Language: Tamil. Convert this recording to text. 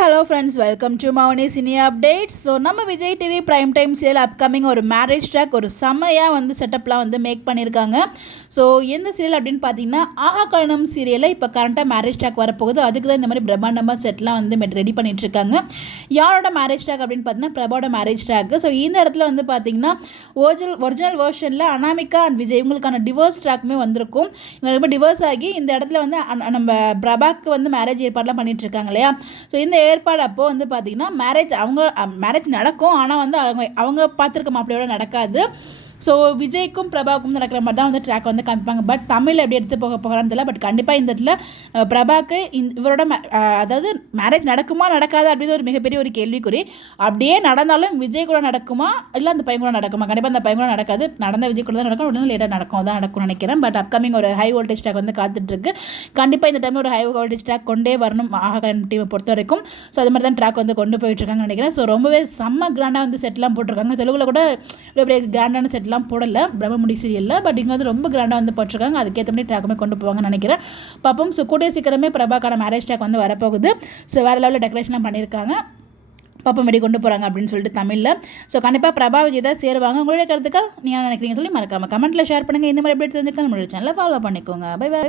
Hello friends, welcome to Mouni cine updates. So நம்ம Vijay TV prime time serial upcoming ஒரு மேரேஜ் ட்ராக் ஒரு செம்மையாக செட்டப்லாம் மேக் பண்ணியிருக்காங்க. ஸோ எந்த சீரியல் அப்படின்னு பார்த்தீங்கன்னா, ஆஹா கல்யாணம் சீரியலில் இப்போ கரண்ட்டாக மேரேஜ் ட்ராக் வரப்போகுது. அதுக்கு தான் இந்த மாதிரி பிரம்மாண்டமாக செட்லாம் ரெடி பண்ணிட்டு இருக்காங்க. யாரோட மேரேஜ் ட்ராக் அப்படின்னு பார்த்தீங்கன்னா, பிரபாவோட மேரேஜ் ட்ராக். ஸோ இந்த இடத்துல பார்த்தீங்கன்னா, ஒரிஜினல் வேர்ஷனில் அனாமிகா அண்ட் விஜய் இவங்களுக்கான டிவோர்ஸ் ட்ராக்குமே வந்திருக்கும். இவங்க ரொம்ப டிவோர்ஸ் ஆகி இந்த இடத்துல நம்ம பிரபாக்கு மேரேஜ் ஏற்பாடுலாம் பண்ணிட்டு இருக்காங்க இல்லையா. ஸோ இந்த ஏற்பாடு அப்போ பார்த்தீங்கன்னா மேரேஜ் நடக்கும். ஆனால் அவங்க பார்த்துருக்க மாப்பிள்ளையோட நடக்காது. ஸோ விஜய்க்கும் பிரபாவுக்கும் நடக்கிற மாதிரி தான் ட்ராக் காமிப்பாங்க. பட் தமிழ் எப்படி எடுத்து போகிறான்னு தெரியல. பட் கண்டிப்பாக இந்த இடத்துல பிரபாக்கு இவரோட அதாவது மேரேஜ் நடக்குமா நடக்காது அப்படின்னு ஒரு மிகப்பெரிய ஒரு கேள்விக்குறி. அப்படியே நடந்தாலும் விஜய் கூட நடக்குமா இல்லை அந்த பையன் கூட நடக்குமா? கண்டிப்பாக அந்த பையன் கூட நடக்காது. நடந்த விஜய் கூட தான் நடக்கும். உடனே லேட்டாக நடக்கும் தான் நடக்கும்னு நினைக்கிறேன். பட் அப்கமிங் ஒரு ஹை வோல்டேஜ் ட்ராக் காத்துட்ருக்கு. கண்டிப்பாக இந்த டைமில் ஒரு ஹை வோல்டேஜ் ட்ராக் கொண்டே வரணும் ஆஹா டீமை பொறுத்த வரைக்கும். ஸோ அது மாதிரி தான் ட்ராக் கொண்டு போயிட்டுருக்காங்கன்னு நினைக்கிறேன். ஸோ ரொம்பவே செம்ம கிராண்டாக செட்லாம் போட்டிருக்காங்க. தெலுங்குல கூட இவ்வளோ கிராண்டான செட் போடல பிரம்மமுடி சீரியலில். பட் இங்கே ரொம்ப கிராண்டாக போட்டிருக்காங்க. அதுக்கேற்ற மாதிரி ட்ராக்குமே கொண்டு போவாங்கன்னு நினைக்கிறேன். பார்ப்போம். ஸோ கூடிய சீக்கிரமே பிரபாக்கான மேரேஜ் ட்ராக் வரப்போகுது. ஸோ வேறு லெவலில் டெக்கரேஷன்லாம் பண்ணியிருக்காங்க. பாப்பா வெடி கொண்டு போகிறாங்க அப்படின்னு சொல்லிட்டு தமிழில். ஸோ கண்டிப்பாக பிரபா விஜய் தான் சேருவாங்க. உங்களுடைய கருத்துக்கள் நீங்கள் நினைக்கிறீங்க சொல்லி மறக்காமல் கமெண்ட்டில் ஷேர் பண்ணுங்கள். இந்த மாதிரி எப்படி தெரிஞ்சுக்க நம்மளுடைய சேனலை ஃபாலோ பண்ணிக்கோங்க. Bye by.